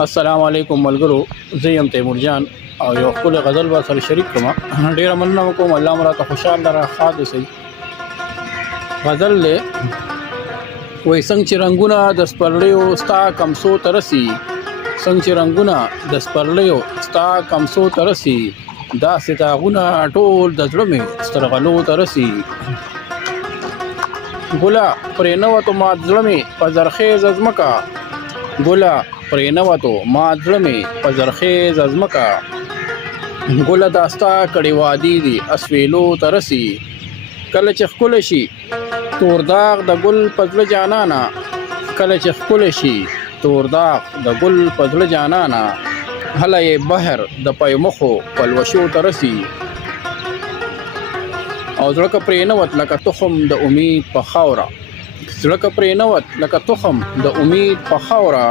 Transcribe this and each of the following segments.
السلام علیکم ملګرو، زه یم تیمور جان او یو خپل غزل به سره شریک کوم. ډیره مننه کوم، الله مو راته خوشحال را ښاد اوسئ. غزل له وای څنګه چې رنگونه د سپرلیو ستا کمسو ته رسي، څنګه چې رنگونه د سپرلیو ستا کمسو ته رسي، داسې داغونه ټول د زړه مې سترغلو ته رسي. ګله پرې نوتو ما زړه مې په زرخیزه ځمکه، ګله پرې نوتو ما زړه مې په زرخیزه ځمکه، ګله دا ستا کړې وعدې دي اسویلو ته رسي. کله چې ښکلی شي تور داغ د ګل په زړه جانانه، کله چې ښکلی شي تور داغ د ګل په زړه جانانه، هله یې بهر د پیمخو پلوشو ته رسي. او زړه که پرې نوت لکه تخم د امید په خاوره، زړه که پرې نوت لکه تخم د امید په خاوره،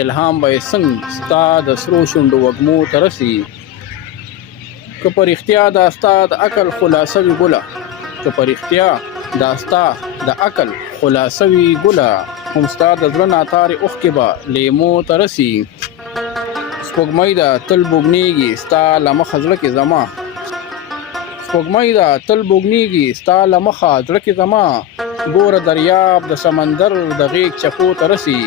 الهام به یې څنګه ستا د سرو شونډو وږمو ته رسي. که په رښتیا دا ستا د عقل خلاصه وي ګله، که په رښتیا دا ستا د عقل خلاصه وي ګله، هم ستا د زړه ناتارې اوښکې به لیمو ته رسي. سپوږمۍ ده تل بوږنېږي ستا له مخه زړه کې زما، سپوږمۍ ده تل بوږنېږي ستا له مخه زړه کې زما، ګوره دریاب د سمندر د غیږ چپو ته رسي.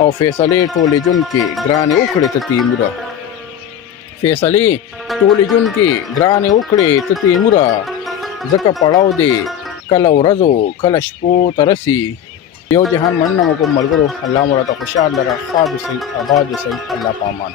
او فیصلې ټولې جون کې ګرانې وکړې ته تیموره، فیصلې ټولې جون کې ګرانې وکړې ته تیموره، ځکه پړاو دی کله ورځو کله شپو ته رسي. یو جهان مننه مو کوم ملګرو، الله مو راته خوشحال لره ښاد اوسئ، اباد اوسئ، الله په امان.